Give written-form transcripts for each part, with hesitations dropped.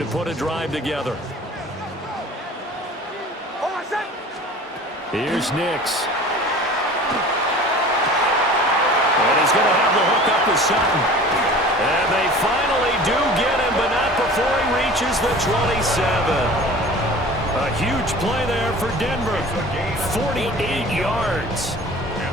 to put a drive together. Here's Nix. And he's going to have the hook up with Sutton. And they finally do get him, but not before he reaches the 27. A huge play there for Denver. 48 yards.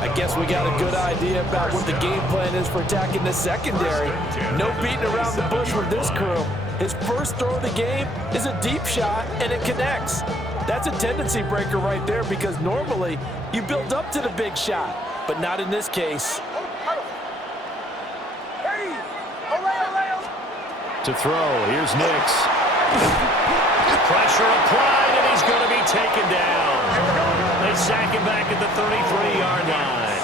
I guess we got a good idea about what the game plan is for attacking the secondary. No beating around the bush with this crew. His first throw of the game is a deep shot, and it connects. That's a tendency breaker right there because normally you build up to the big shot, but not in this case. To throw, here's Nix. Pressure applied, and he's going to be taken down. They sack him back at the 33-yard line.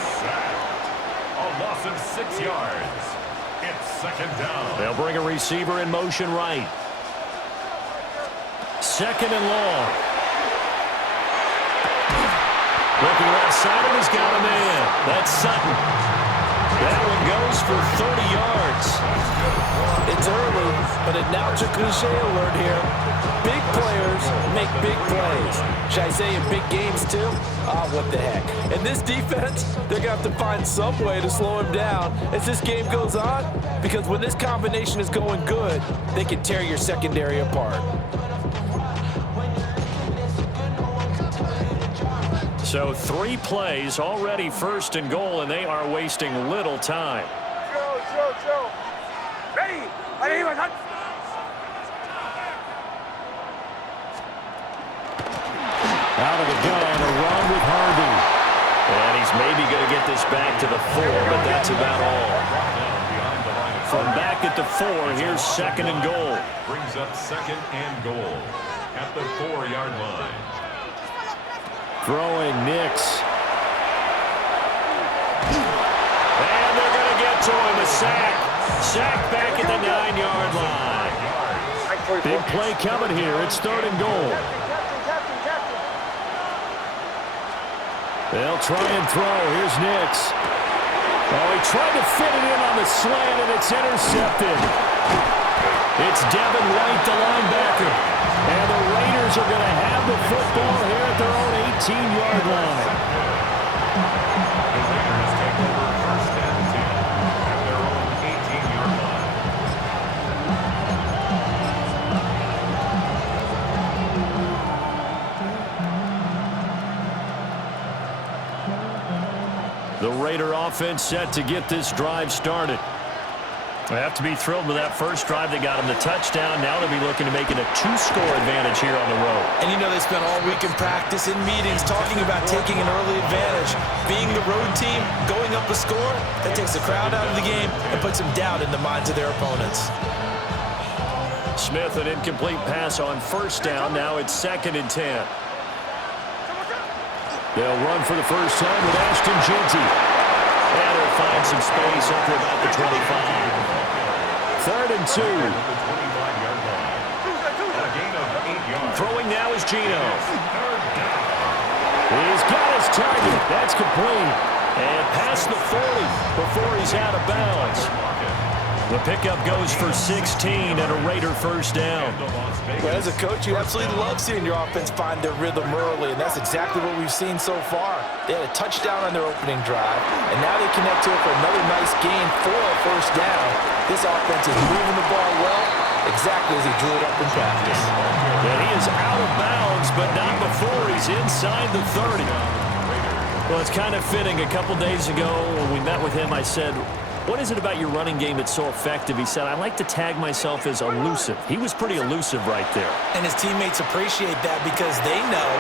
A loss of 6 yards. It's second down. They'll bring a receiver in motion right. Second and long. Looking left side, and he's got a man. That's Sutton. That one goes for 30 yards. It's early, but it now took cliche alert here. Big players make big plays. Should I say in big games too? What the heck. In this defense, they're going to have to find some way to slow him down as this game goes on, because when this combination is going good, they can tear your secondary apart. So 3 plays, already first and goal, and they are wasting little time. Ready? Out of the gun, a run with Harvey. And he's maybe going to get this back to the 4, but that's about all. From back at the 4, here's second and goal. Brings up second and goal at the 4-yard line. Throwing Nix. And they're going to get to him, a sack. Sack back at the 9-yard line. Big play coming here. It's third and goal. They'll try and throw. Here's Nix. Oh, he tried to fit it in on the slant, and it's intercepted. It's Devin White, the linebacker. And the Raiders are going to have the football here at their own 18-yard line. The Raiders take over first and 10 at their own 18-yard line. The Raider offense set to get this drive started. They have to be thrilled with that first drive. They got him the touchdown. Now they'll be looking to make it a 2-score advantage here on the road. And you know they spent all week in practice, in meetings, talking about taking an early advantage. Being the road team, going up a score, that takes the crowd out of the game and puts some doubt in the minds of their opponents. Smith, an incomplete pass on first down. Now it's second and 10. They'll run for the first time with Ashton Jeanty. And they'll find some space up to about the 25. Third and 2. Throwing now is Geno. He's got his target. That's complete. And past the 40 before he's out of bounds. The pickup goes for 16 and a Raider first down. Well, as a coach, you absolutely love seeing your offense find their rhythm early, and that's exactly what we've seen so far. They had a touchdown on their opening drive, and now they connect to it for another nice gain for a first down. This offense is moving the ball well, exactly as he drew it up in practice. And he is out of bounds, but not before he's inside the 30. Well, it's kind of fitting. A couple days ago when we met with him, I said, what is it about your running game that's so effective? He said, I like to tag myself as elusive. He was pretty elusive right there. And his teammates appreciate that because they know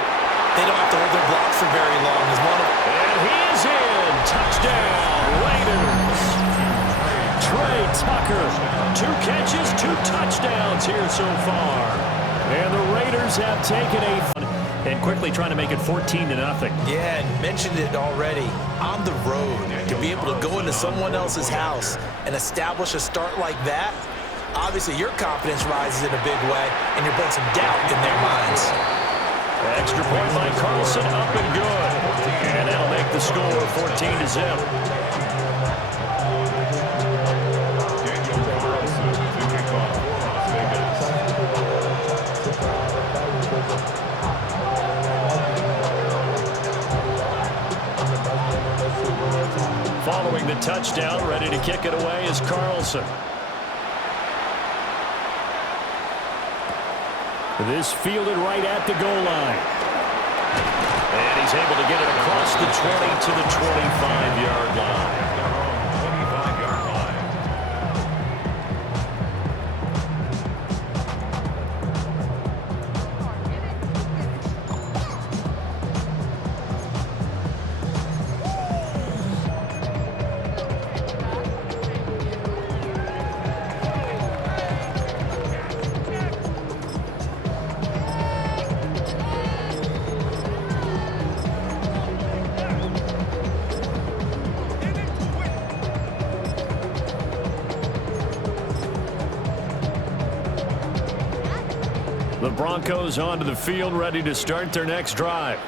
they don't have to hold their blocks for very long. And he is in. Touchdown, Raiders. Trey Tucker, 2 catches, 2 touchdowns here so far. And the Raiders have taken and quickly trying to make it 14-0. Yeah, and mentioned it already. On the road, to be able to go into someone else's house and establish a start like that, obviously your confidence rises in a big way, and you're putting some doubt in their minds. Extra point by Carlson, up and good. And that'll make the score 14-0. throwing the touchdown. Ready to kick it away is Carlson. This fielded right at the goal line. And he's able to get it across the 20 to the 25-yard line. The Broncos onto the field, ready to start their next drive.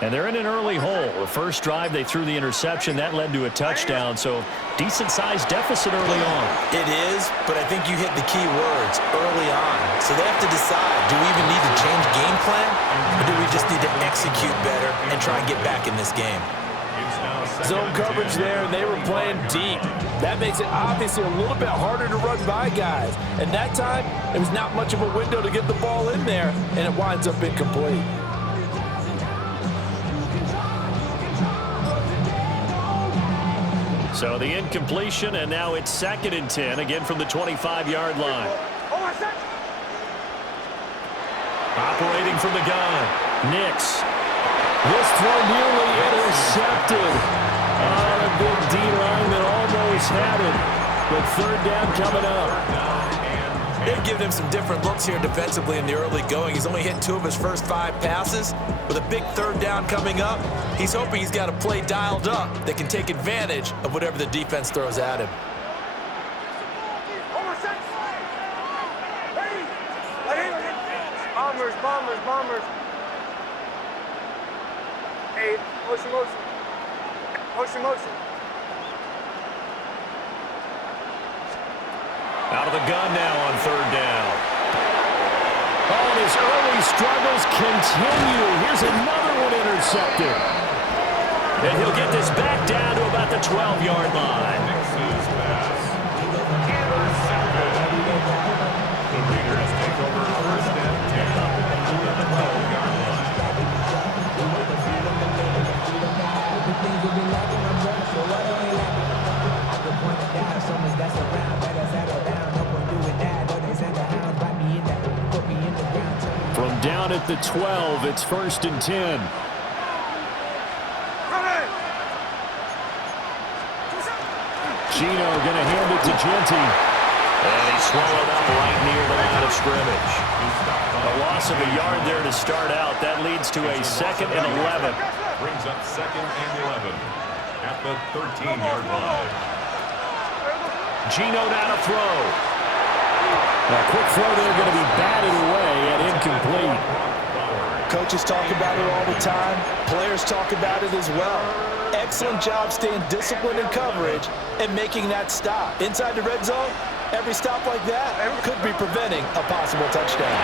And they're in an early hole. The first drive, they threw the interception. That led to a touchdown, so decent-sized deficit early on. It is, but I think you hit the key words, early on. So they have to decide, do we even need to change game plan, or do we just need to execute better and try and get back in this game? Zone coverage there, and they were playing deep. That makes it obviously a little bit harder to run by guys. And that time, it was not much of a window to get the ball in there, and it winds up incomplete. So the incompletion, and now it's 2nd and 10, again from the 25-yard line. Operating from the gun, Nix. This throw nearly intercepted. A big D-line that almost had it. But 3rd down coming up. They've given him some different looks here defensively in the early going. He's only hit 2 of his first 5 passes. With a big 3rd down coming up, he's hoping he's got a play dialed up that can take advantage of whatever the defense throws at him. Bombers. Hey, motion. Out of the gun now on 3rd down. Oh, and his early struggles continue. Here's another one intercepted. And he'll get this back down to about the 12-yard line. The Raiders take over 1st and 10 at the 12-yard line. From down at the 12, it's 1st and 10. Gino going to hand it to Genty. And he's swallowed up right near the line of scrimmage. A loss of a yard there to start out. That leads to a 2nd and 11. Brings up 2nd and 11 at the 13-yard line. Gino now to throw. A quick throw there going to be batted away and incomplete. Coaches talk about it all the time. Players talk about it as well. Excellent job staying disciplined in coverage and making that stop. Inside the red zone, every stop like that could be preventing a possible touchdown.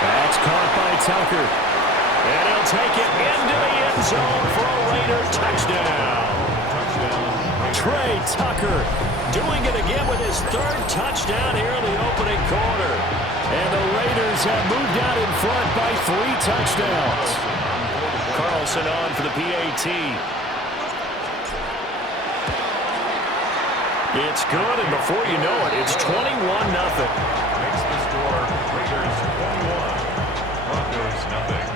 That's caught by Tucker. And he'll take it into the end zone for a Raider touchdown. Trey Tucker doing it again with his 3rd touchdown here in the opening quarter. And the Raiders have moved out in front by 3 touchdowns. Carlson on for the PAT. It's good, and before you know it, it's 21-0. Makes the score Raiders 21, Broncos nothing.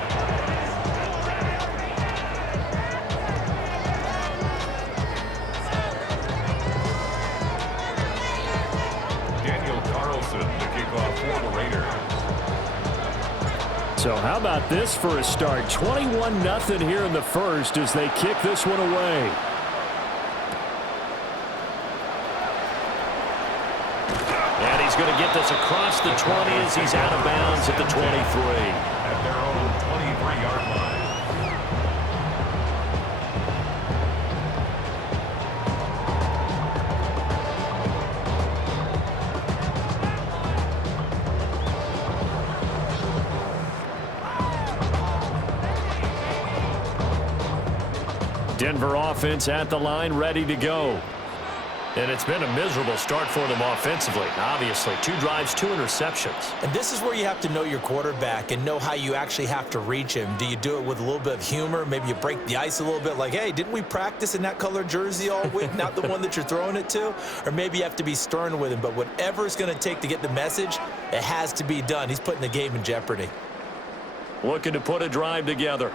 Daniel Carlson to kick off for the Raiders. So how about this for a start? 21-0 here in the first as they kick this one away. And he's going to get this across the 20 as he's out of bounds at the 23. At their own 23-yard line. Denver offense at the line, ready to go. And it's been a miserable start for them offensively, obviously. 2 drives, 2 interceptions. And this is where you have to know your quarterback and know how you actually have to reach him. Do you do it with a little bit of humor? Maybe you break the ice a little bit like, hey, didn't we practice in that color jersey all week, not the one that you're throwing it to? Or maybe you have to be stern with him. But whatever it's going to take to get the message, it has to be done. He's putting the game in jeopardy. Looking to put a drive together.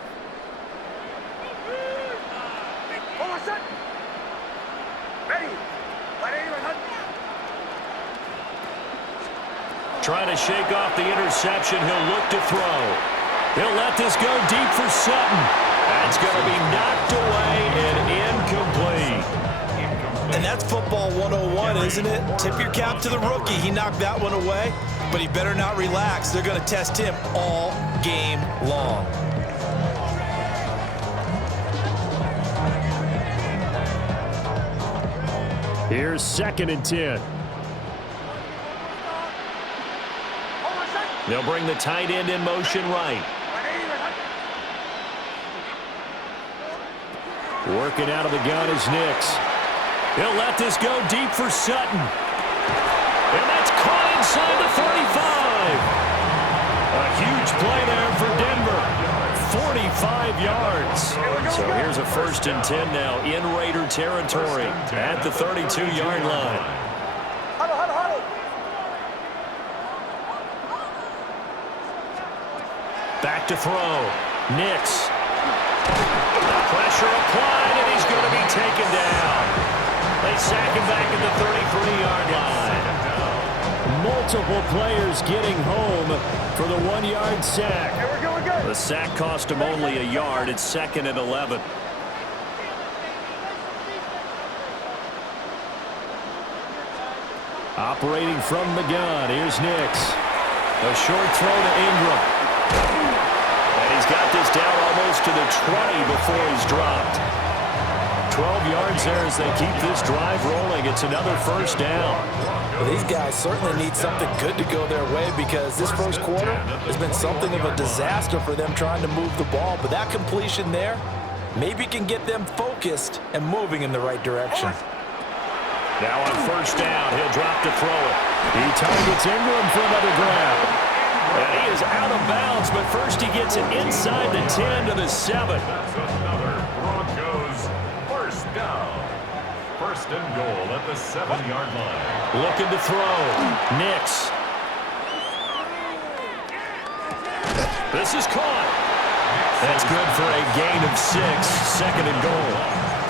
Trying to shake off the interception. He'll look to throw. He'll let this go deep for Sutton. That's going to be knocked away and incomplete. And that's football 101, isn't it? Tip your cap to the rookie. He knocked that one away, but he better not relax. They're going to test him all game long. Here's 2nd and 10. They'll bring the tight end in motion right. Working out of the gun is Nix. He'll let this go deep for Sutton. And that's caught inside the 35. A huge play there for Denver. 45 yards. So here's a 1st and 10 now in Raider territory at the 32-yard line. Back to throw. Nix. Pressure applied, and he's going to be taken down. They sack him back at the 33-yard line. Multiple players getting home for the 1-yard sack. The sack cost him only a yard. It's 2nd and 11. Operating from the gun, here's Nix. A short throw to Ingram. And he's got this down almost to the 20 before he's dropped. 12 yards there as they keep this drive rolling. It's another 1st down. Well, these guys certainly need something good to go their way because this first quarter has been something of a disaster for them trying to move the ball. But that completion there maybe can get them focused and moving in the right direction. Now on 1st down, he'll drop to throw it. He targets Ingram for another grab. And he is out of bounds, but first he gets it inside the 10 to the 7. That's another Broncos 1st down. 1st and goal at the 7-yard line. Looking to throw. Nix. This is caught. That's good for a gain of 6. 2nd and goal.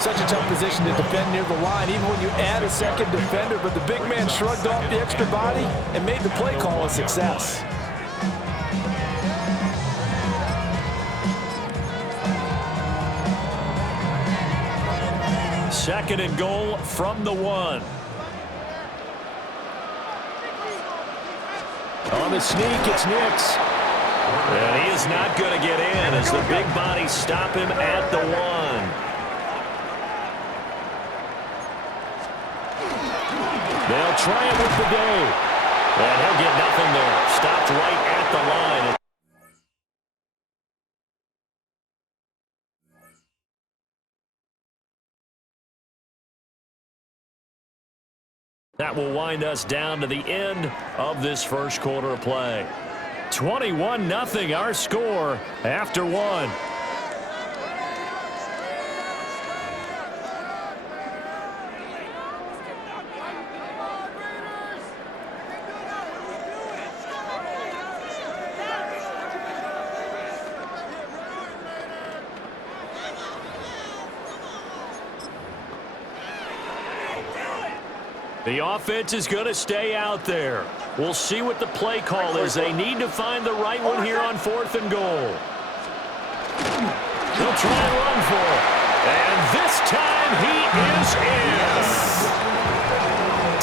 Such a tough position to defend near the line, even when you add a 2nd defender, but the big man shrugged off the extra body and made the play call a success. 2nd and goal from the 1. On the sneak, it's Nix. And he is not going to get in as the big bodies stop him at the 1. They'll try it with the go. And he'll get nothing there. Stopped right at the line. That will wind us down to the end of this first quarter of play. 21-0 our score after 1. The offense is going to stay out there. We'll see what the play call is. They need to find the right one here on 4th and goal. They'll try and run for it. And this time he is in.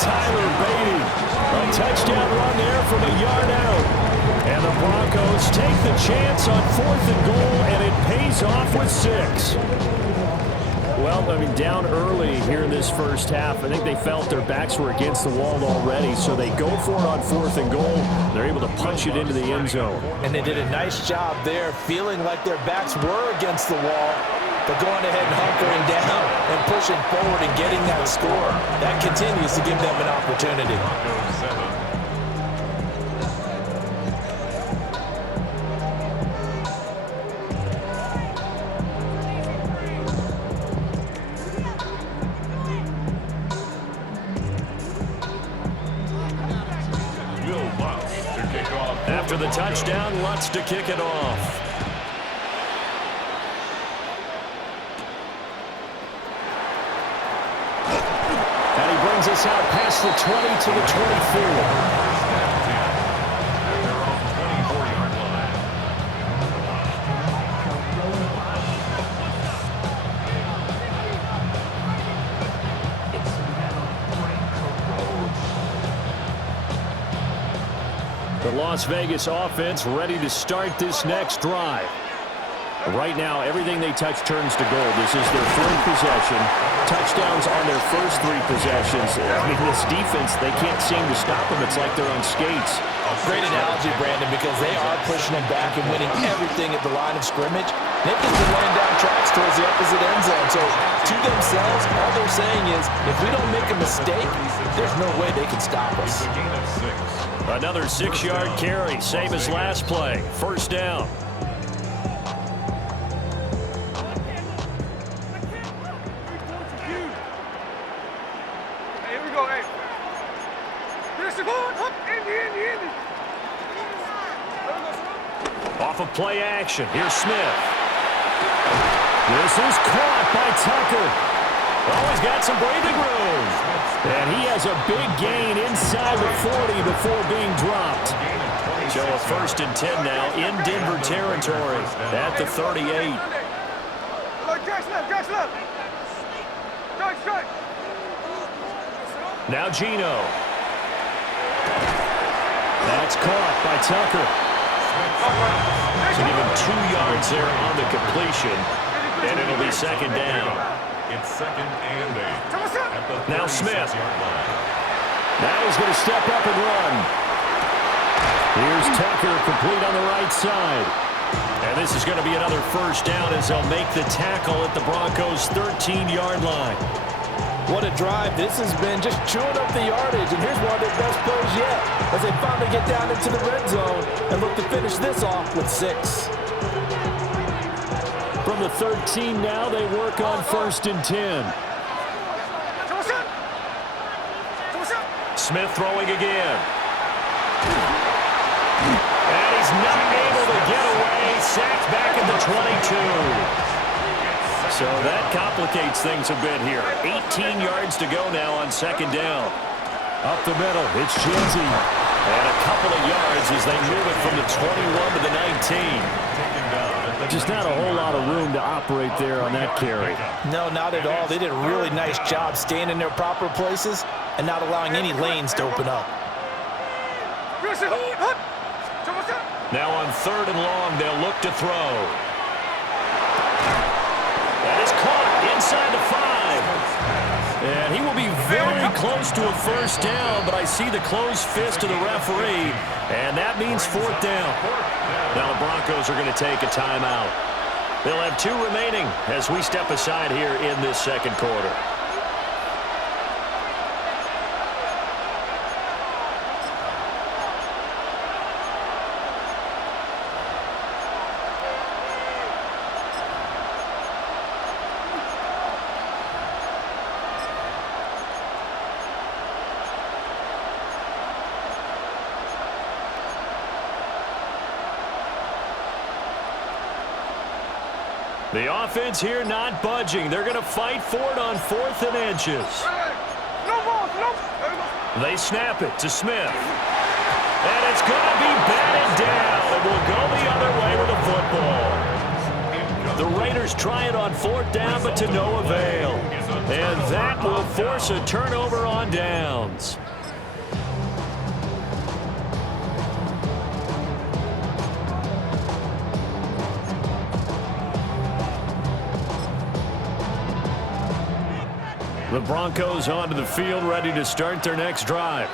Tyler Beatty. A touchdown run there from a yard out. And the Broncos take the chance on 4th and goal, and it pays off with 6. Well, I mean, down early here in this first half, I think they felt their backs were against the wall already, so they go for it on 4th and goal. They're able to punch it into the end zone. And they did a nice job there, feeling like their backs were against the wall, but going ahead and hunkering down and pushing forward and getting that score, that continues to give them an opportunity. Broncos 7. After the touchdown, Lutz to kick it off. And he brings us out past the 20 to the 24. The Las Vegas offense ready to start this next drive. Right now, everything they touch turns to gold. This is their third possession. Touchdowns on their first 3 possessions. I mean, this defense, they can't seem to stop them. It's like they're on skates. Great analogy, Brandon, because they are pushing them back and winning everything at the line of scrimmage. They've just been laying down tracks towards the opposite end zone. So, to themselves, all they're saying is, if we don't make a mistake, there's no way they can stop us. Another 6-yard carry, same as last play. First down. Hey, here we go, hey. Here's the ball. Indy. Off of play action. Here's Smith. This is caught by Tucker. Oh, he's got some breathing room. And he has a big gain inside the 40 before being dropped. So a 1st and 10 now in Denver territory at the 38. Now Gino. That's caught by Tucker. So give him 2 yards there on the completion. And it'll be second down. It's 2nd and 8. Now Smith. Now he's going to step up and run. Here's Tucker, complete on the right side. And this is going to be another first down as they'll make the tackle at the Broncos' 13-yard line. What a drive this has been, just chewing up the yardage. And here's one of their best plays yet as they finally get down into the red zone and look to finish this off with 6. From the 13 now, they work on 1st and 10. Smith throwing again. And he's not able to get away. Sacked back at the 22. So that complicates things a bit here. 18 yards to go now on 2nd down. Up the middle, it's Chinzy. And a couple of yards as they move it from the 21 to the 19. Just not a whole lot of room to operate there on that carry. No, not at all. They did a really nice job staying in their proper places and not allowing any lanes to open up. Now on 3rd and long, they'll look to throw. That is caught inside the 5. And he will be very close to a first down, but I see the closed fist of the referee, and that means 4th down. Now the Broncos are going to take a timeout. They'll have 2 remaining as we step aside here in this 2nd quarter. The offense here not budging. They're going to fight for it on 4th and inches. They snap it to Smith. And it's going to be batted down. It will go the other way with the football. The Raiders try it on 4th down, but to no avail. And that will force a turnover on downs. The Broncos onto the field, ready to start their next drive.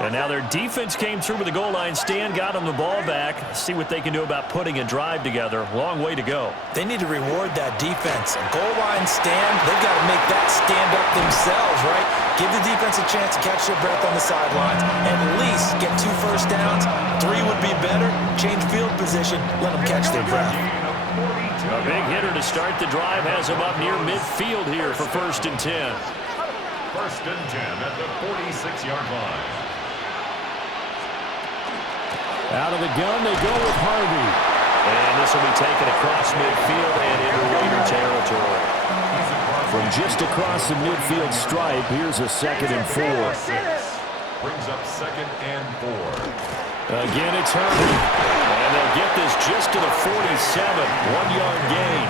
And now their defense came through with the goal line stand, got them the ball back. See what they can do about putting a drive together. Long way to go. They need to reward that defense. A goal line stand, they've got to make that stand up themselves, right? Give the defense a chance to catch their breath on the sidelines. At least get 2 first downs. 3 would be better. Change field position. Let them catch their breath. A big hitter to start the drive has him up near midfield here for 1st and 10. 1st and 10 at the 46-yard line. Out of the gun, they go with Harvey. And this will be taken across midfield and into Raider territory. From just across the midfield stripe, here's a 2nd and 4. Brings up 2nd and 4. Again, it's Harvey. And they'll get this just to the 47. 1-yard gain.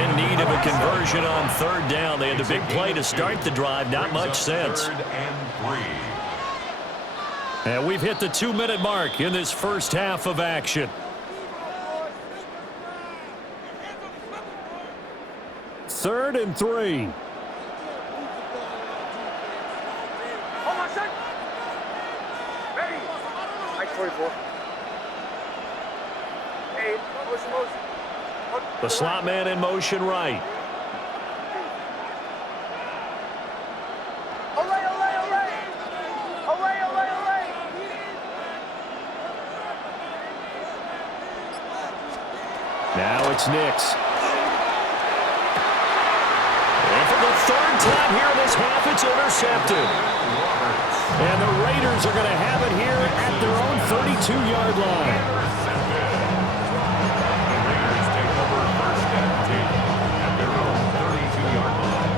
In need of a conversion on 3rd down. They had the big play to start the drive. Not much sense. 3rd and 3. And we've hit the 2-minute mark in this first half of action. Third and 3. Hold on, son. Ready. Mike 44. Hey, motion. The slot man in motion right. Now it's Nix. And for the 3rd time here in this half, it's intercepted. And the Raiders are going to have it here at their own 32-yard line. The Raiders take over 1st and 10 at their own 32-yard line.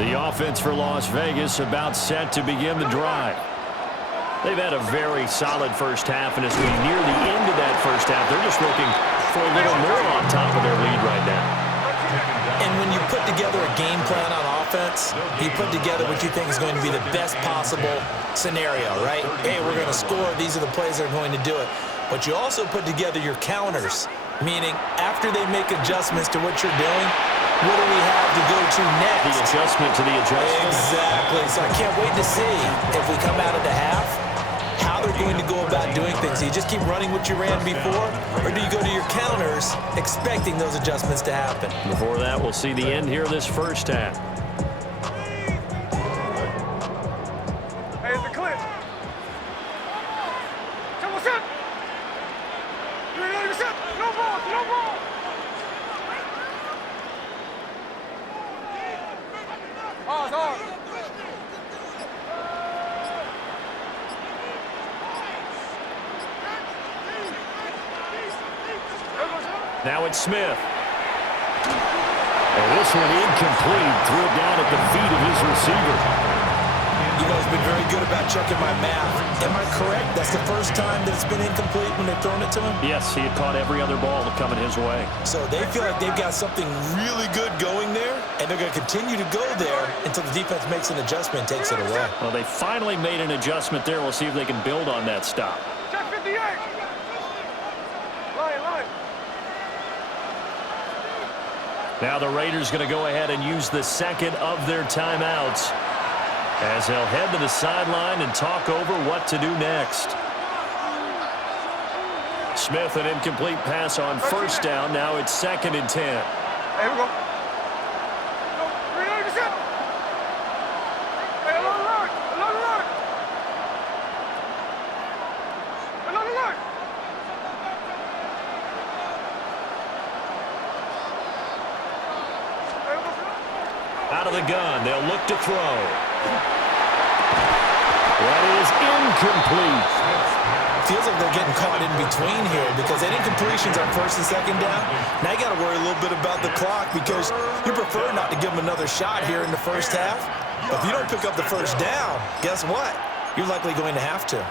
The offense for Las Vegas about set to begin the drive. They've had a very solid first half, and as we near the end of that first half, they're just looking for a little more on top of their lead right now. And when you put together a game plan on offense, you put together what you think is going to be the best possible scenario, right? Hey, we're going to score. These are the plays that are going to do it. But you also put together your counters, meaning after they make adjustments to what you're doing, what do we have to go to next? The adjustment to the adjustment. Exactly. So I can't wait to see if we come out of the half, how they're going to go about doing things. Do you just keep running what you ran before, or do you go to your counters expecting those adjustments to happen? Before that, we'll see the end here of this first half. Hey, it's the clip. Come on, son. You ain't even set. No ball. Hard. Now it's Smith. And this one incomplete. Threw it down at the feet of his receiver. You guys have been very good about checking my math. Am I correct? That's the first time that it's been incomplete when they've thrown it to him? Yes, he had caught every other ball coming his way. So they feel like they've got something really good going there, and they're going to continue to go there until the defense makes an adjustment and takes it away. Well, they finally made an adjustment there. We'll see if they can build on that stop. Check 58. Line. Now the Raiders going to go ahead and use the 2nd of their timeouts as they'll head to the sideline and talk over what to do next. Smith, an incomplete pass on 1st down. Now it's 2nd and 10. Hey, here we go. Hey, alert. Out of the gun, they'll look to throw. That is incomplete. Feels like they're getting caught in between here because they had incompletions on 1st and 2nd down. Now you got to worry a little bit about the clock because you prefer not to give them another shot here in the first half. But if you don't pick up the 1st down, guess what? You're likely going to have to.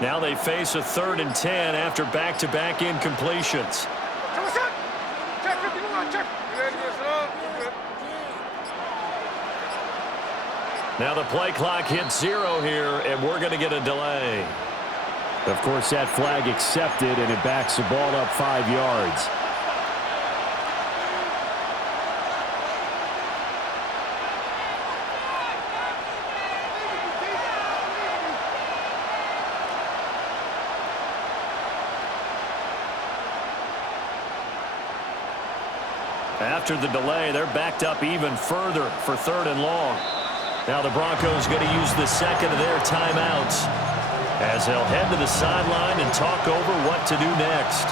Now they face a 3rd and 10 after back-to-back incompletions. Check 51, check. Now the play clock hits 0 here, and we're going to get a delay. Of course, that flag accepted, and it backs the ball up 5 yards. After the delay, they're backed up even further for 3rd and long. Now the Broncos going to use the second of their timeouts as they'll head to the sideline and talk over what to do next.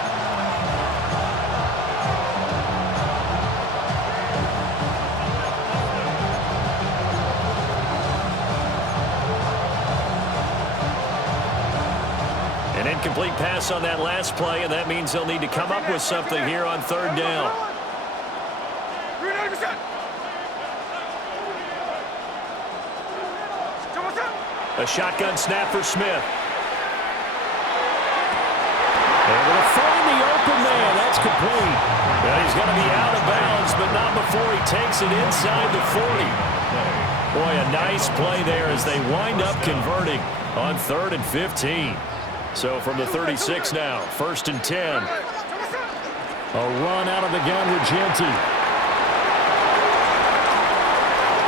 An incomplete pass on that last play, and that means they'll need to come up with something here on 3rd down. A shotgun snap for Smith. And they'll find the open man. That's complete. Well, he's going to be out of bounds, but not before he takes it inside the 40. Boy, a nice play there as they wind up converting on 3rd and 15. So from the 36 now, 1st and 10. A run out of the gun with Genty.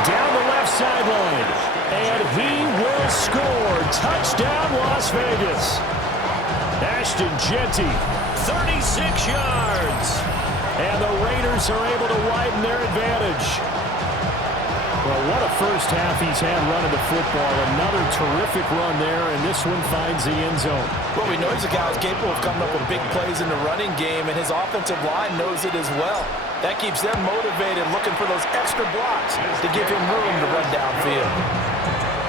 Down the left sideline. And he will score. Touchdown, Las Vegas. Ashton Genty, 36 yards. And the Raiders are able to widen their advantage. Well, what a first half he's had running the football. Another terrific run there, and this one finds the end zone. Well, we know he's a guy who's capable of coming up with big plays in the running game, and his offensive line knows it as well. That keeps them motivated, looking for those extra blocks to give him room to run downfield.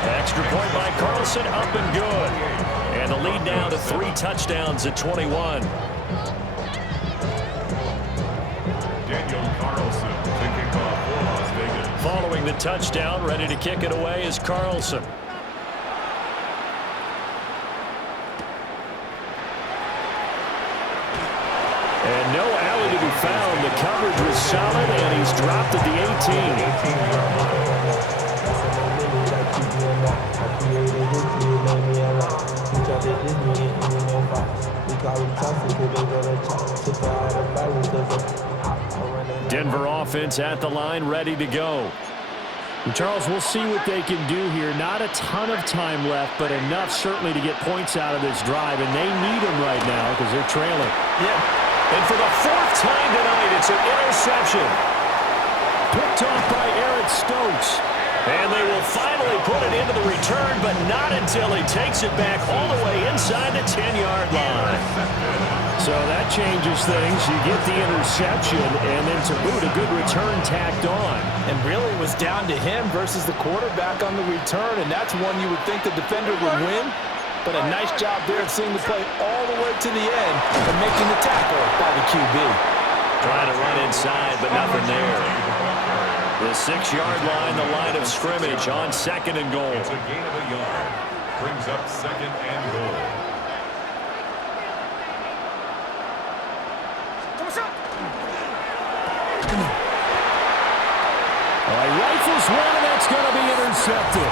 Extra point by Carlson, up and good. And the lead now to 3 touchdowns at 21. Daniel Carlson to kick off for Las Vegas. Following the touchdown, ready to kick it away is Carlson. And no alley to be found. The coverage was solid, and he's dropped at the 18. Denver offense at the line, ready to go. And Charles, we'll see what they can do here. Not a ton of time left, but enough certainly to get points out of this drive, and they need them right now because they're trailing. Yeah, and for the 4th time tonight, it's an interception. Picked off by Eric Stokes. And they will finally put it into the return, but not until he takes it back all the way inside the 10-yard line. So that changes things. You get the interception, and then to boot, a good return tacked on. And really it was down to him versus the quarterback on the return, and that's one you would think the defender would win. But a nice job there of seeing the play all the way to the end and making the tackle by the QB. Trying to run inside, but nothing there. The 6-yard line, the line of scrimmage on 2nd and goal. It's a gain of a yard. Brings up 2nd and goal. Rifles one, and that's going to be intercepted.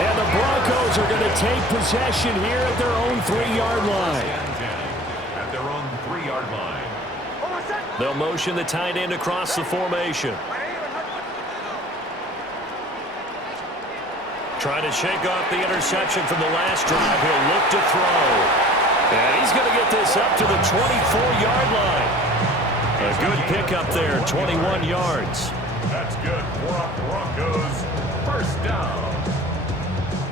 And the Broncos are going to take possession here at their own 3-yard line. At their own 3-yard line. They'll motion the tight end across the formation. Trying to shake off the interception from the last drive. He'll look to throw. And he's going to get this up to the 24-yard line. A good pickup there, 21 yards. That's good for Broncos. First down.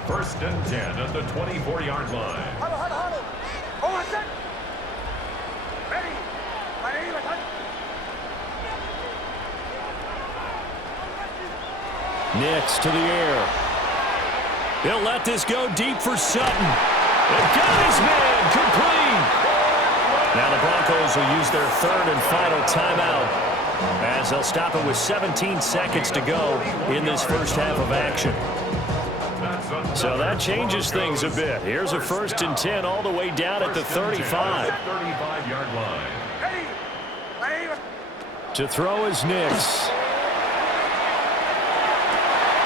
1st and 10 at the 24-yard line. Nix to the air. He'll let this go deep for Sutton. And got his man complete. Now the Broncos will use their 3rd and final timeout as they'll stop it with 17 seconds to go in this first half of action. That's a So that changes things a bit. Here's a 1st and 10 all the way down at the 35. 35-yard line. To throw is Nix.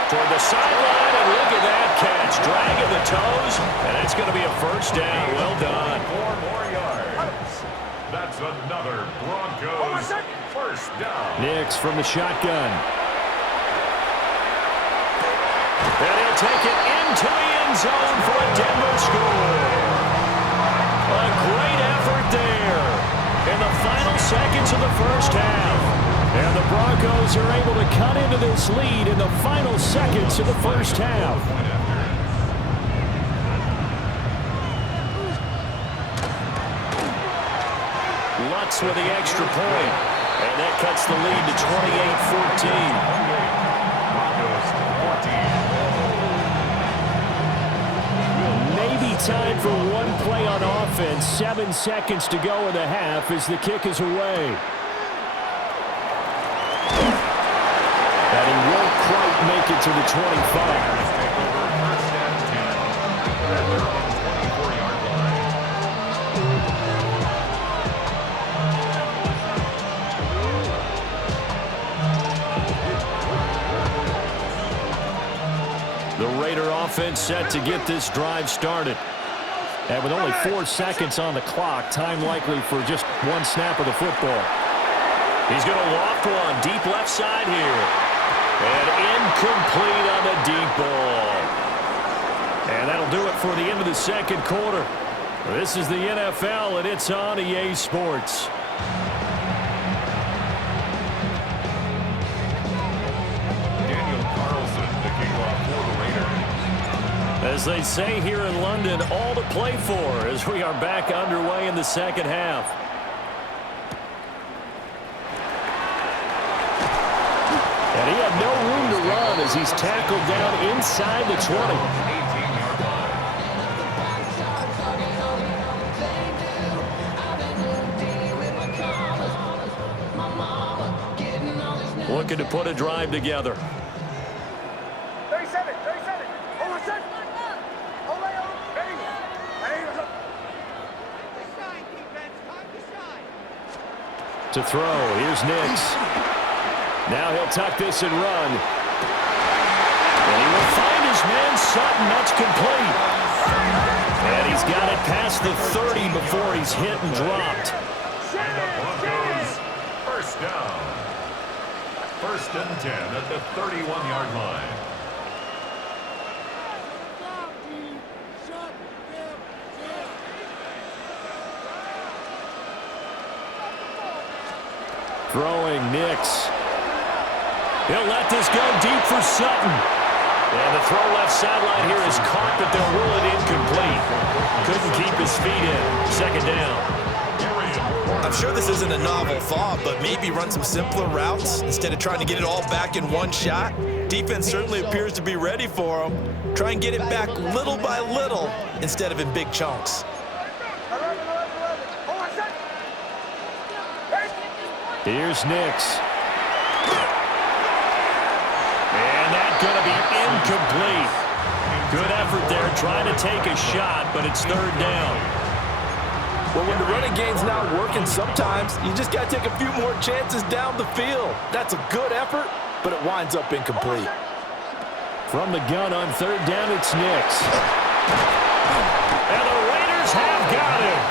Toward the sideline, and look at that catch. Dragging the toes, and it's going to be a 1st down. Well done. 4 more yards. That's another Broncos 1st down. Nix from the shotgun. And he'll take it into the end zone for a Denver score. A great effort there in the final seconds of the 1st half. And the Broncos are able to cut into this lead in the final seconds of the 1st half. Lutz with the extra point. And that cuts the lead to 28-14. Maybe time for one play on offense. 7 seconds to go in the half as the kick is away. And he won't quite make it to the 25. The Raider offense set to get this drive started. And with only 4 seconds on the clock, time likely for just one snap of the football. He's going to loft one deep left side here. And incomplete on the deep ball. And that'll do it for the end of the 2nd quarter. This is the NFL, and it's on EA Sports. As they say here in London, all to play for as we are back underway in the 2nd half. And he had no room to run as he's tackled down inside the 20. Looking to put a drive together. 37. Hold on, set. To throw, here's Nix. Now he'll tuck this and run. And he will find his man, Sutton. That's complete. And he's got it past the 30 before he's hit and dropped. And the Broncos 1st down. 1st and 10 at the 31-yard line. Throwing Nix. He'll let this go deep for Sutton. And the throw left sideline here is caught, but they'll rule it incomplete. Couldn't keep his feet in. 2nd down. I'm sure this isn't a novel thought, but maybe run some simpler routes instead of trying to get it all back in one shot. Defense certainly appears to be ready for him. Try and get it back little by little instead of in big chunks. Here's Nix. And that's going to be incomplete. Good effort there trying to take a shot, but it's 3rd down. Well, when the running game's not working, sometimes you just got to take a few more chances down the field. That's a good effort, but it winds up incomplete. From the gun on 3rd down, it's Nix. And the Raiders have got him.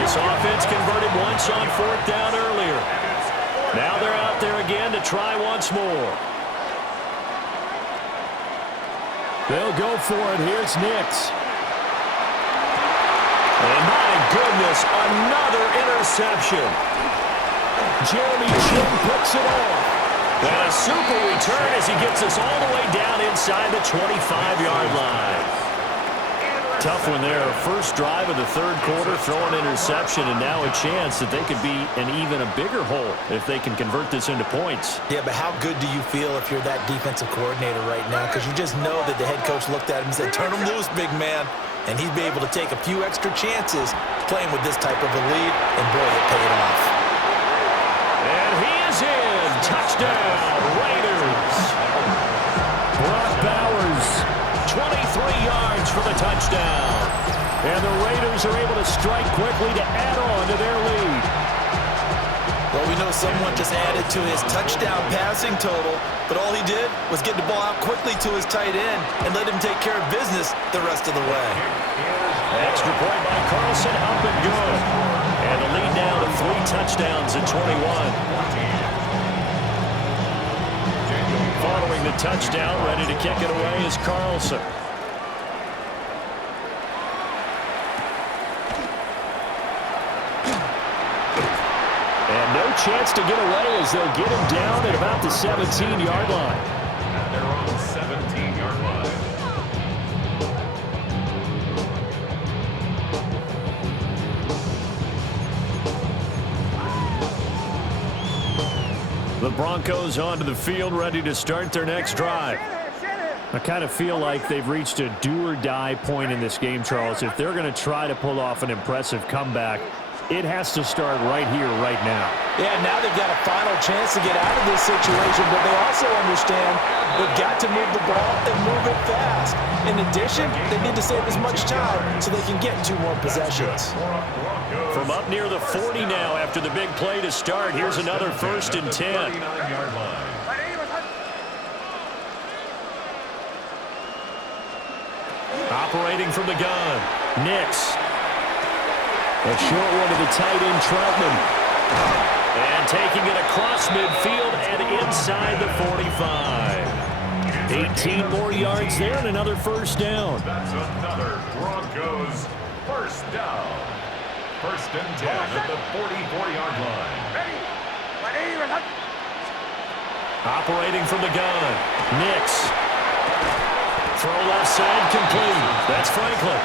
This offense converted once on 4th down earlier. Now they're out there again to try once more. They'll go for it. Here's Nix. And my goodness, another interception. Jeremy Chin picks it off. And a super return as he gets us all the way down inside the 25-yard line. Tough one there. 1st drive of the 3rd quarter, throw an interception, and now a chance that they could be in even a bigger hole if they can convert this into points. Yeah, but how good do you feel if you're that defensive coordinator right now? Because you just know that the head coach looked at him and said, turn him loose, big man. And he'd be able to take a few extra chances playing with this type of a lead, and boy, it paid off. And he is in. Touchdown, Raiders. Brock Bowers, yards for the touchdown. And the Raiders are able to strike quickly to add on to their lead. Well, we know someone just added to his touchdown passing total, but all he did was get the ball out quickly to his tight end and let him take care of business the rest of the way. Extra point by Carlson, up and good. And the lead now to 3 touchdowns at 21. Following the touchdown, ready to kick it away is Carlson. And no chance to get away as they'll get him down at about the 17-yard line. At their own 17-yard line. The Broncos onto the field, ready to start their next drive. I kind of feel like they've reached a do-or-die point in this game, Charles. If they're going to try to pull off an impressive comeback, it has to start right here, right now. Yeah, now they've got a final chance to get out of this situation, but they also understand they've got to move the ball and move it fast. In addition, they need to save as much time so they can get 2 more possessions. From up near the 40 now after the big play to start, here's another 1st and 10. 39-yard line. Operating from the gun, Nix. A short one to the tight end, Troutman. And taking it across midfield and inside the 45. 18 more yards there and another 1st down. That's another Broncos 1st down. 1st and 10 at the 44-yard line. Operating from the gun, Nix. Throw left side complete. That's Franklin.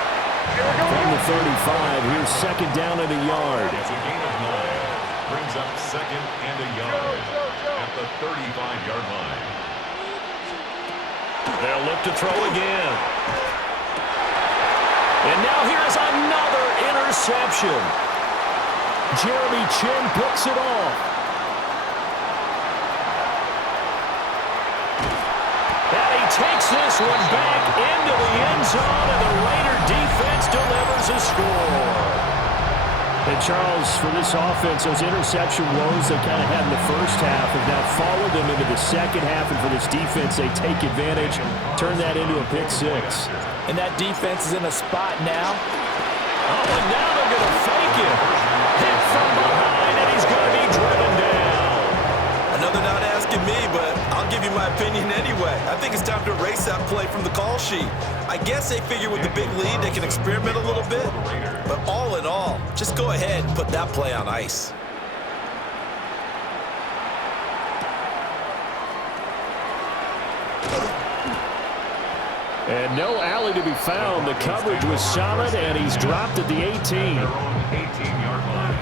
From the 35, here's 2nd down and a yard. It's a gain of 9. Brings up 2nd and a yard at the 35-yard line. They'll look to throw again. And now here's another interception. Jeremy Chin picks it off. And he takes this one back into the end zone, and the Raider defense delivers a score. And Charles, for this offense, those interception woes they kind of had in the first half have now followed them into the second half, and for this defense, they take advantage, turn that into a pick 6. And that defense is in a spot now. Oh, and now they're going to fake it. Hit from behind, and he's going to be driven down. Another not asking me, but I'll give you my opinion anyway. I think it's time to erase that play from the call sheet. I guess they figure with the big lead they can experiment a little bit. But all in all, just go ahead and put that play on ice. And no alley to be found. The coverage was solid, and he's dropped at the 18. Their own 18-yard line.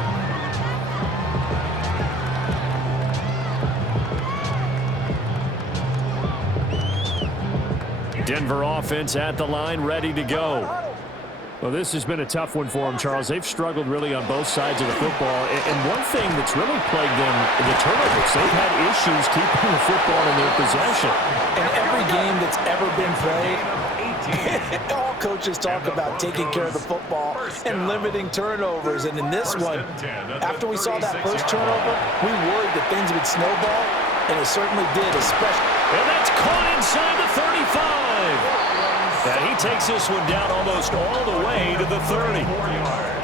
Denver offense at the line, ready to go. Well, this has been a tough one for them, Charles. They've struggled really on both sides of the football. And one thing that's really plagued them, the turnovers. They've had issues keeping the football in their possession. In every game that's ever been played, all coaches talk about taking care of the football and limiting turnovers. And in this one, after we saw that first turnover, we worried that things would snowball, and it certainly did, especially. And that's caught inside the 35. And he takes this one down almost all the way to the 30.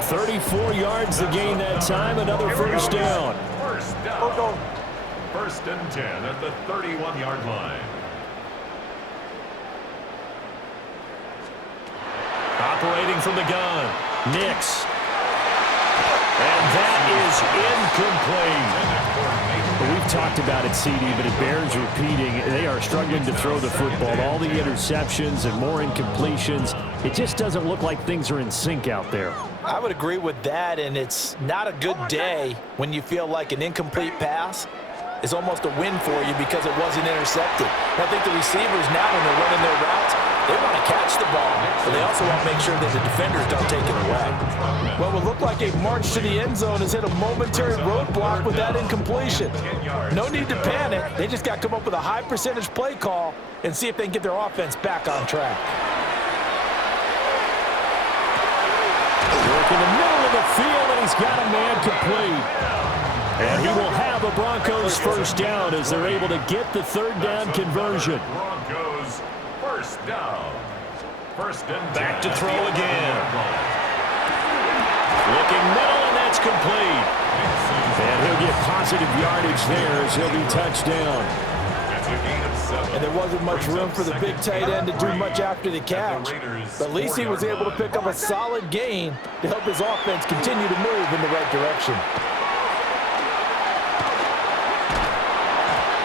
34 yards the gain that time, another 1st down. 1st down. 1st and 10 at the 31-yard line. Operating from the gun, Nix. And that is incomplete. We've talked about it, CD, but it bears repeating. They are struggling to throw the football. All the interceptions and more incompletions. It just doesn't look like things are in sync out there. I would agree with that, and it's not a good day when you feel like an incomplete pass is almost a win for you because it wasn't intercepted. And I think the receivers now, when they're running their routes, they want to catch the ball, but they also want to make sure that the defenders don't take it away. Well, it looked like a march to the end zone has hit a momentary roadblock with that incompletion. No need to panic. They just got to come up with a high percentage play call and see if they can get their offense back on track. in the middle of the field, and he's got a man complete. And he will have a Broncos first down as they're able to get the third down conversion. Broncos first down. First and 10. Back to throw again. Looking middle, and that's complete. And he'll get positive yardage there as he'll be touched down. And there wasn't much room for the big tight end to do much after the catch. But at least he was able to pick up a solid gain to help his offense continue to move in the right direction.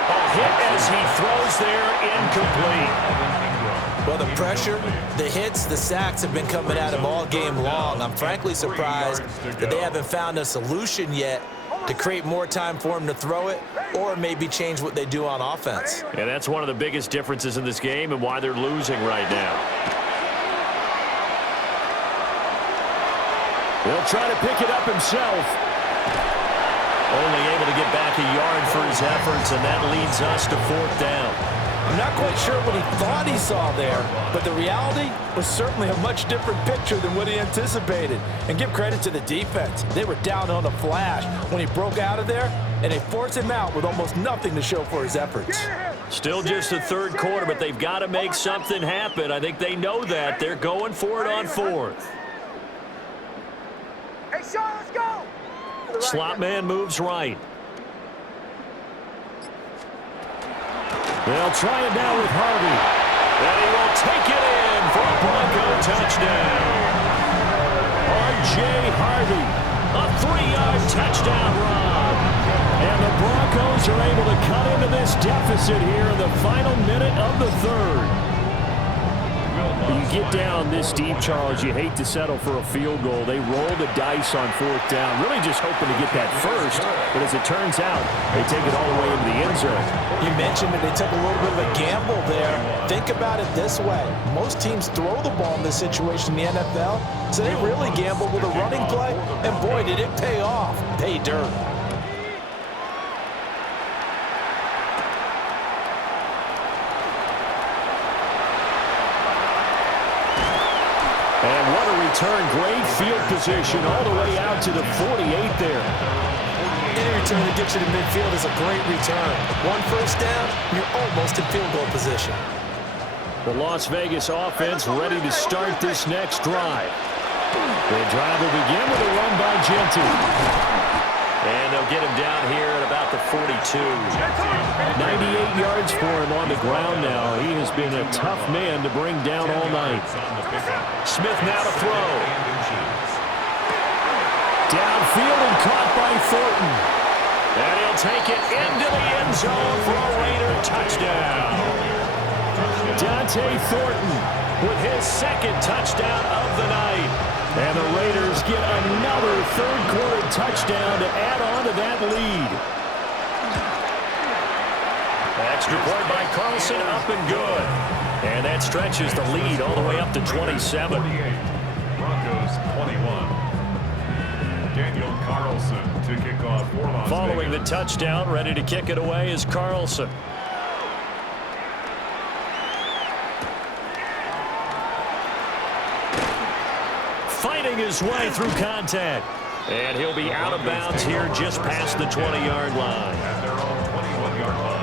A hit as he throws there, incomplete. Well, the pressure, the hits, the sacks have been coming at him all game long. I'm frankly surprised that they haven't found a solution yet to create more time for him to throw it or maybe change what they do on offense. And that's one of the biggest differences in this game and why they're losing right now. He'll try to pick it up himself. Only able to get back a yard for his efforts, and that leads us to fourth down. I'm not quite sure what he thought he saw there, but the reality was certainly a much different picture than what he anticipated. And give credit to the defense. They were down on a flash when he broke out of there, and they forced him out with almost nothing to show for his efforts. Still just the third quarter, but they've got to make something happen. I think they know that. They're going for it on fourth. Hey, Sean, let's go. Slot man moves right. They'll try it now with Harvey. And he will take it in for a Bronco touchdown. R.J. Harvey. A 3-yard touchdown run. And the Broncos are able to cut into this deficit here in the final minute of the third. You get down this deep, Charles, you hate to settle for a field goal. They roll the dice on fourth down, really just hoping to get that first. But as it turns out, they take it all the way into the end zone. You mentioned that they took a little bit of a gamble there. Think about it this way. Most teams throw the ball in this situation in the NFL, so they really gamble with a running play, and boy, did it pay off. Pay dirt. And what a return. Great field position all the way out to the 48 there. Any return that gets you to midfield is a great return. One first down, you're almost in field goal position. The Las Vegas offense ready to start this next drive. The drive will begin with a run by Genty. And they'll get him down here at about the 42. 98 yards for him on the ground now. He has been a tough man to bring down all night. Smith now to throw. Downfield and caught by Thornton. And he'll take it into the end zone for a Raider touchdown. Dante Thornton With his second touchdown of the night. And the Raiders get another third-quarter touchdown to add on to that lead. Extra point by Carlson, up and good. And that stretches the lead all the way up to 27. Broncos 21. Daniel Carlson to kick off for Las Following the Vegas. touchdown, ready to kick it away is Carlson. Fighting his way through contact. And he'll be out of bounds here just past the 20-yard line. At their own 21-yard line.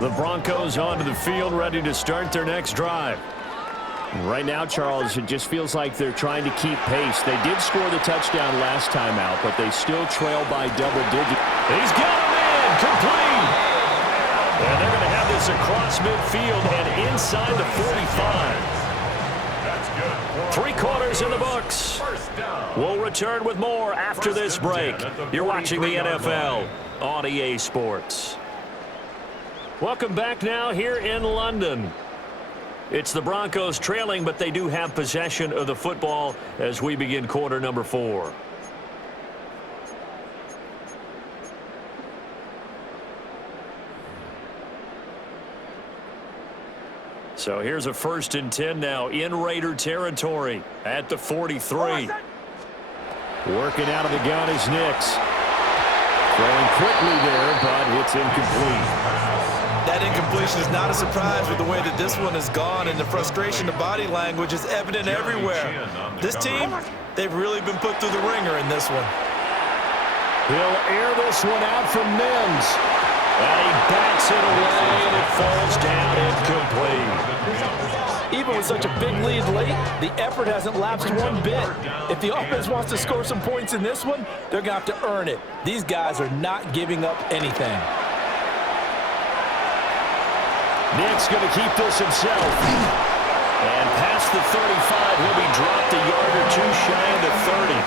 The Broncos onto the field, ready to start their next drive. Right now, Charles, it just feels like they're trying to keep pace. They did score the touchdown last time out, but they still trail by double digits. He's got him in, complete. And they're going to have this across midfield and inside the 45. That's good. 3 quarters in the books. First down. We'll return with more after this break. You're watching the NFL on EA Sports. Welcome back now here in London. It's the Broncos trailing, but they do have possession of the football as we begin quarter number 4. So here's a 1st and 10 now in Raider territory at the 43. Working out of the gun is Nix. Throwing quickly there, but it's incomplete. That incompletion is not a surprise with the way that this one has gone, and the frustration, the body language is evident everywhere. This team, they've really been put through the ringer in this one. He'll air this one out from Mims. And he bats it away, and it falls down incomplete. Even with such a big lead late, the effort hasn't lapsed one bit. If the offense wants to score some points in this one, they're going to have to earn it. These guys are not giving up anything. Nick's going to keep this himself. And past the 35, he'll be dropped a yard or two shy of the 30.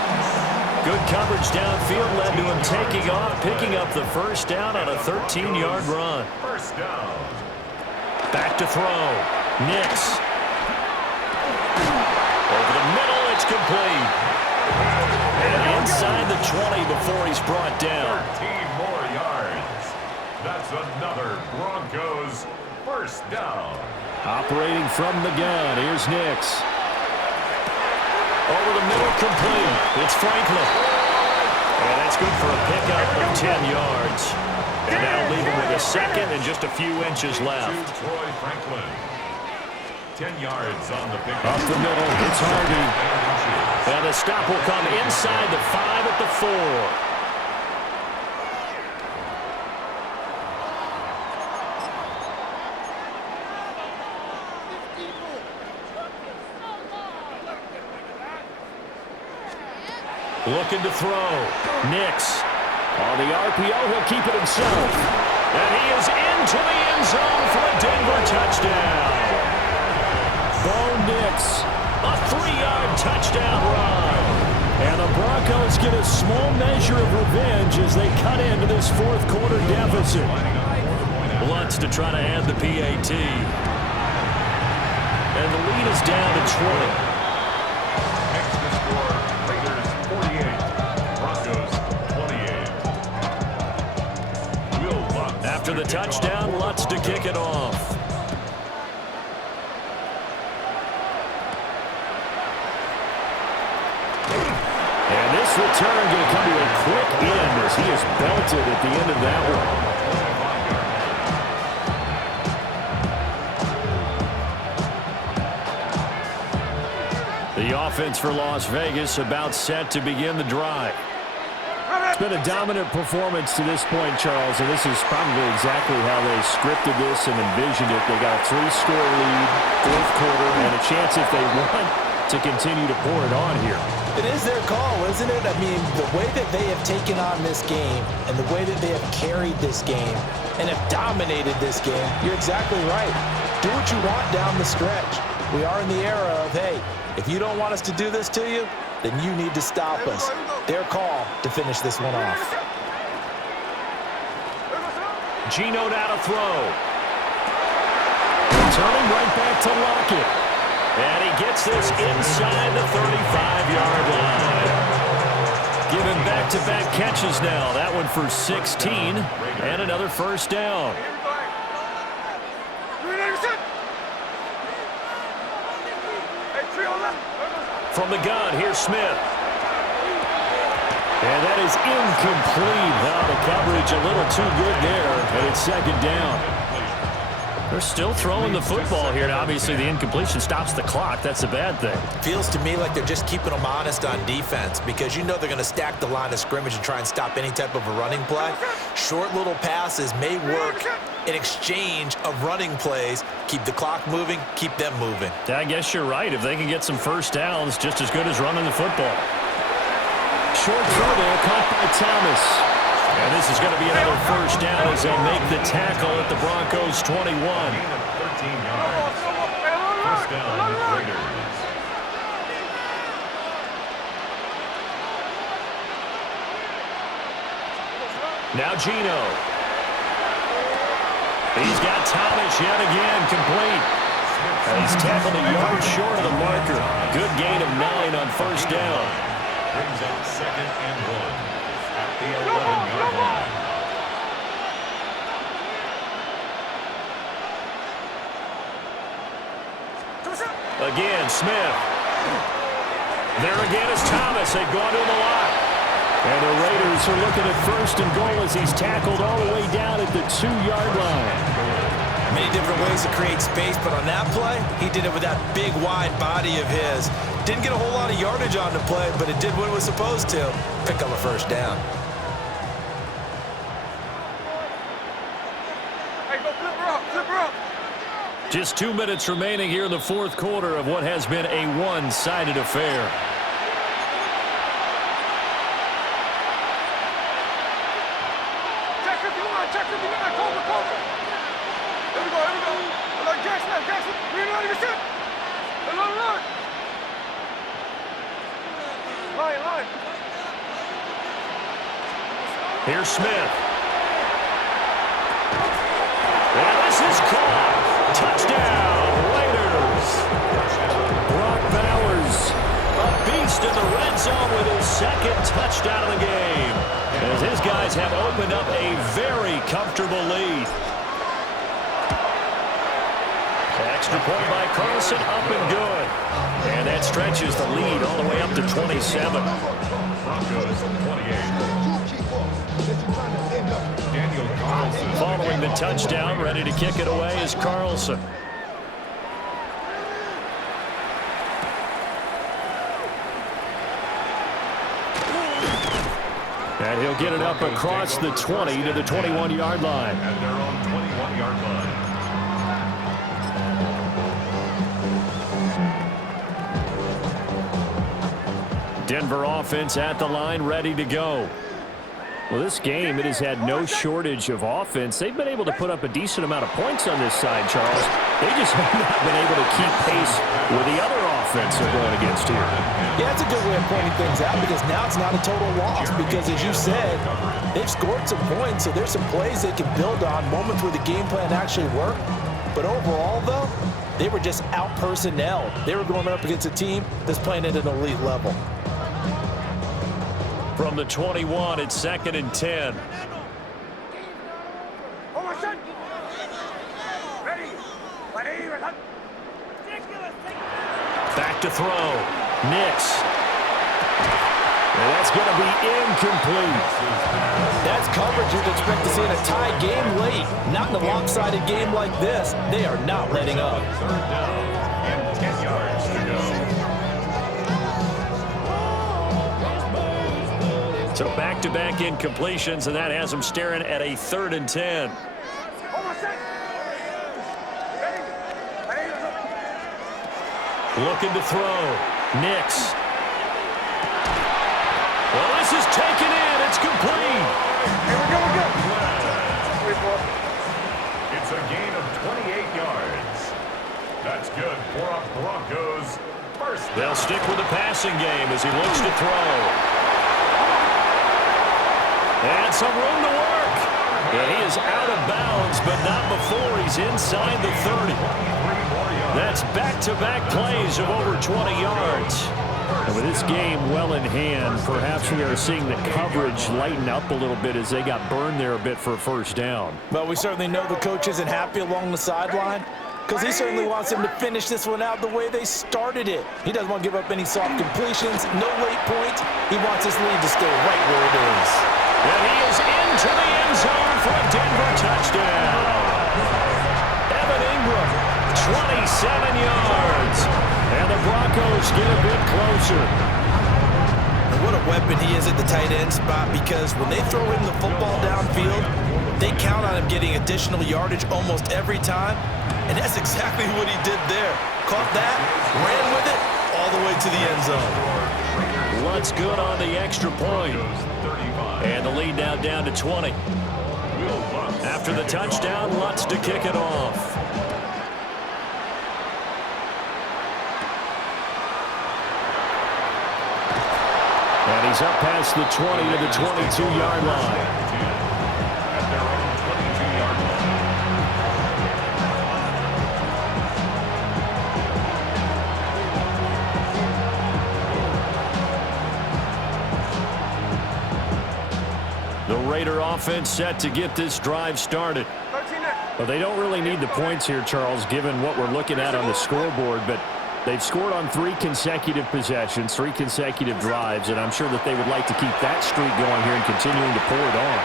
Good coverage downfield led to him taking off, picking up the first down on a 13-yard run. First down. Back to throw. Nix. Over the middle, it's complete. And inside the 20 before he's brought down. 13 more yards. That's another Broncos first down. Operating from the gun, here's Nix. Over the middle, complete. It's Franklin. And that's good for a pickup of 10 yards. And that'll leave him with a second and just a few inches left. To Troy Franklin. 10 yards on the pickup. Up the middle, it's Harvey. And the stop will come inside the 5 at the 4. Looking to throw. Nix. On the RPO, he'll keep it himself. And he is into the end zone for a Denver touchdown. Bo Nix, a 3-yard touchdown run. And the Broncos get a small measure of revenge as they cut into this fourth quarter deficit. Lutz to try to add the PAT. And the lead is down to 20. After the touchdown, Lutz to kick it off. And this return going to come to a quick end as he is belted at the end of that one. The offense for Las Vegas about set to begin the drive. It's been a dominant performance to this point, Charles, and this is probably exactly how they scripted this and envisioned it. They got a 3-score lead, fourth quarter, and a chance if they want to continue to pour it on here. It is their call, isn't it? I mean, the way that they have taken on this game and the way that they have carried this game and have dominated this game, you're exactly right. Do what you want down the stretch. We are in the era of, hey, if you don't want us to do this to you, then you need to stop us. Their call to finish this one off. Geno now to throw. Turning right back to Lockett. And he gets this inside the 35-yard line. Giving back-to-back catches now. That one for 16 and another first down. From the gun, here's Smith. And that is incomplete. Now the coverage a little too good there, and it's second down. They're still throwing the football here, and obviously the incompletion stops the clock. That's a bad thing. Feels to me like they're just keeping them honest on defense because you know they're going to stack the line of scrimmage and try and stop any type of a running play. Short little passes may work in exchange of running plays. Keep the clock moving, keep them moving. I guess you're right. If they can get some first downs, just as good as running the football. Short throw there, caught by Thomas. And this is going to be another first down as they make the tackle at the Broncos' 21. 13 yards. First down, Raiders. Now Geno. He's got Thomas yet again, complete. And he's tackled a yard short of the marker. Good gain of 9 on first down. Brings up 2nd and 1 at the 11-yard line. Again, Smith. There again is Thomas. They've gone to him a lot. And the Raiders are looking at first and goal as he's tackled all the way down at the 2-yard line. Many different ways to create space, but on that play, he did it with that big, wide body of his. Didn't get a whole lot of yardage on the play, but it did what it was supposed to. Pick up a first down. Hey, go flip her up, flip her up. Just 2 minutes remaining here in the fourth quarter of what has been a one-sided affair. Check 59, check 59, cover, cover. Here we go, here we go. Like Jackson, Jackson. We ain't ready to sit. Line. Line. Here's Smith. And this is caught. Touchdown, Raiders. Brock Bowers, a beast in the red zone with his second touchdown of the game, as his guys have opened up a very comfortable lead. Extra point by Carlson, up and good. And that stretches the lead all the way up to 27. Broncos 28. Daniel Carlson. Following the touchdown, ready to kick it away is Carlson. And he'll get it up across the 20 to the 21-yard line. At their own 21-yard line. Denver offense at the line, ready to go. Well, this game, it has had no shortage of offense. They've been able to put up a decent amount of points on this side, Charles. They just have not been able to keep pace with the other offense they're going against here. Yeah, that's a good way of pointing things out, because now it's not a total loss, because as you said, they've scored some points, so there's some plays they can build on, moments where the game plan actually worked. But overall, though, they were just out-personnelled. They were going up against a team that's playing at an elite level. From the 21, it's 2nd and 10. Back to throw. Nix. And that's going to be incomplete. That's coverage you'd expect to see in a tie game late. Not in a lopsided game like this. They are not letting up. 3rd down and 10 yards to go. So back-to-back incompletions, and that has them staring at a 3rd and 10. Looking to throw. Nix. Well, this is taken in. It's complete. Here we go. It's a gain of 28 yards. That's good for a Broncos first down. They'll stick with the passing game as he looks to throw. And some room to work. And he is out of bounds, but not before he's inside the 30. That's back-to-back plays of over 20 yards. And with this game well in hand, perhaps we are seeing the coverage lighten up a little bit as they got burned there a bit for a first down. But we certainly know the coach isn't happy along the sideline, because he certainly wants them to finish this one out the way they started it. He doesn't want to give up any soft completions, no late points. He wants his lead to stay right where it is. And he is into the end zone for a Denver touchdown. Evan Ingram, 27 yards. And the Broncos get a bit closer. And what a weapon he is at the tight end spot, because when they throw him the football downfield, they count on him getting additional yardage almost every time. And that's exactly what he did there. Caught that, ran with it, all the way to the end zone. Lutz good on the extra point. And the lead now down to 20. After the touchdown, Lutz to kick it off. And he's up past the 20 to the 22-yard line. At their own 22-yard line. The Raider offense set to get this drive started. Well, they don't really need the points here, Charles, given what we're looking at on the scoreboard, but They've scored on 3 consecutive possessions, 3 consecutive drives, and I'm sure that they would like to keep that streak going here and continuing to pour it on.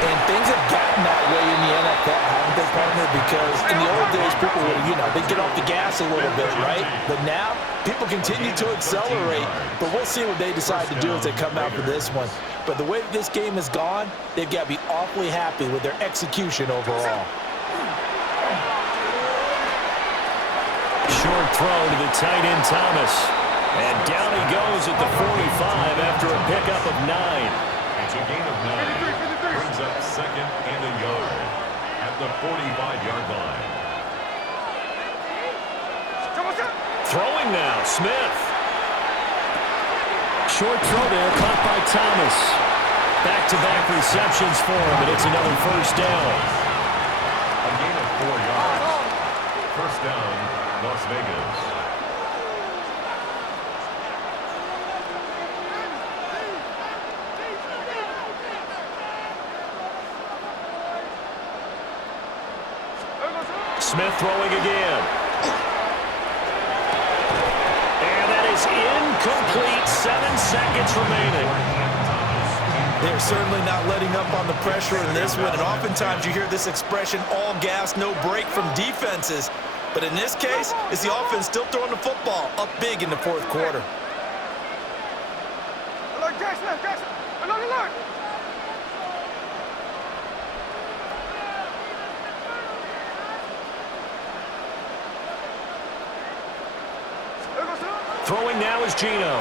And things have gotten that way in the NFL, haven't they, partner? Because in the old days, people would, they'd get off the gas a little bit, right? But now, people continue to accelerate, but we'll see what they decide to do as they come out for this one. But the way this game has gone, they've got to be awfully happy with their execution overall. Short throw to the tight end, Thomas. And down he goes at the 45 after a pickup of 9. It's a gain of 9. Brings up 2nd and a yard at the 45-yard line. Throwing now, Smith. Short throw there, caught by Thomas. Back-to-back receptions for him, and it's another first down. A gain of 4 yards. First down, Las Vegas. Smith throwing again. And that is incomplete. 7 seconds remaining. They're certainly not letting up on the pressure in this one, and oftentimes you hear this expression, all gas, no break from defenses. But in this case, it's the offense still throwing the football up big in the 4th quarter. Throwing now is Geno.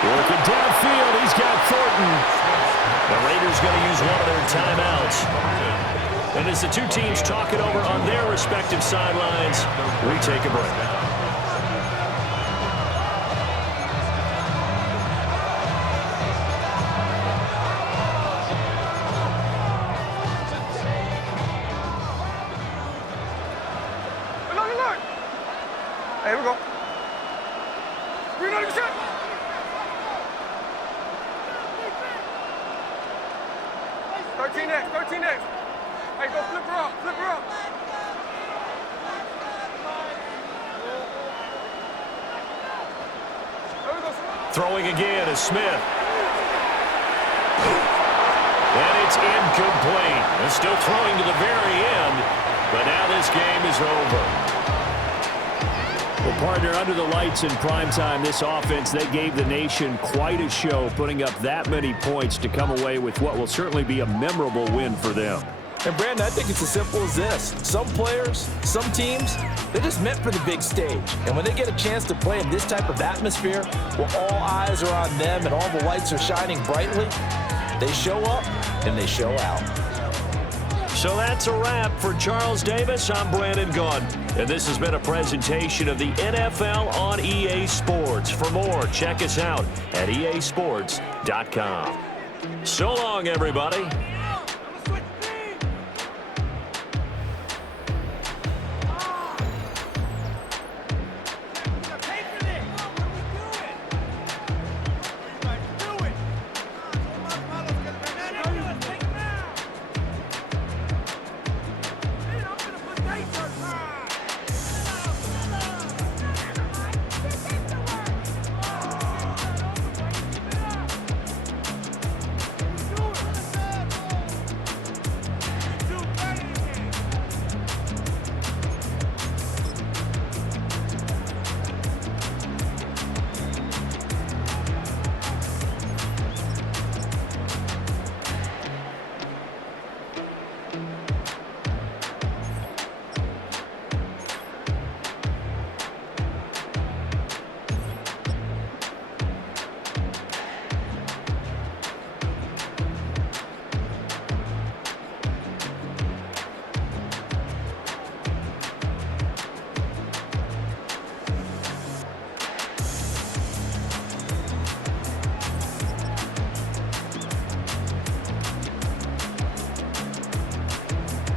Working downfield, he's got Thornton. The Raiders going to use one of their timeouts. And as the two teams talk it over on their respective sidelines, we take a break. Hey, here we go. 390%. Thirteen X. Hey, go flip her up. Throwing again is Smith. And it's incomplete. They're still throwing to the very end, but now this game is over. Well, partner, under the lights in primetime, this offense, they gave the nation quite a show, putting up that many points to come away with what will certainly be a memorable win for them. And, Brandon, I think it's as simple as this. Some players, some teams, they're just meant for the big stage. And when they get a chance to play in this type of atmosphere, where all eyes are on them and all the lights are shining brightly, they show up and they show out. So that's a wrap for Charles Davis. I'm Brandon Gaudin, and this has been a presentation of the NFL on EA Sports. For more, check us out at easports.com. So long, everybody.